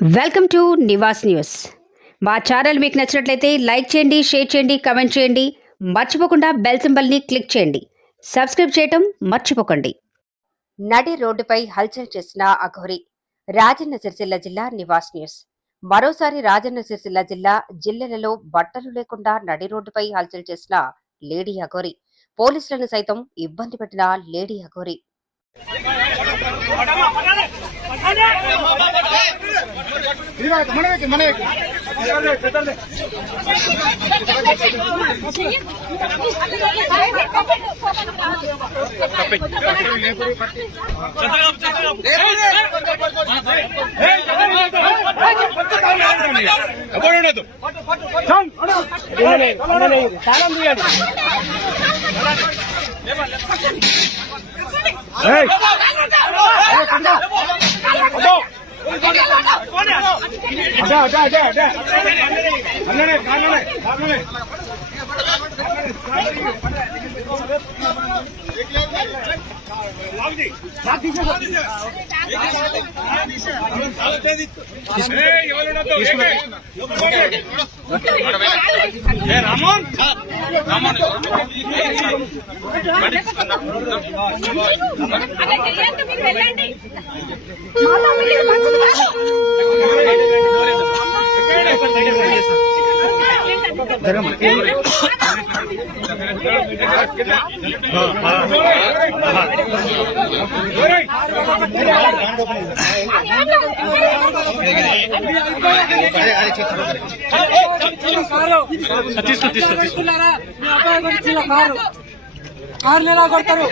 Welcome to Nivas news. మా channel మీకు నచ్చినట్లయితే లైక్ చేయండి, షేర్ చేయండి, కామెంట్ చేయండి. మర్చిపోకుండా బెల్ సింబల్ని క్లిక్ చేయండి. సబ్స్క్రైబ్ చేయటం మర్చిపోకండి. నడి రోడ్డుపై హల్చల్ చేసిన అఘోరి. రాజన్న సిరిసిల్ల జిల్లా నివాస్ న్యూస్. మరోసారి రాజన్న సిరిసిల్ల జిల్లాలలో బట్టలు లేకుండా నడి రోడ్డుపై హల్చల్ చేసిన లేడీ అఘోరి. పోలీసులను సైతం ఇబ్బంది పెట్టిన లేడీ అఘోరి. తీసుకున్నారా మీ అబ్బాయి గురించి కారు ఎలా కొడతారు?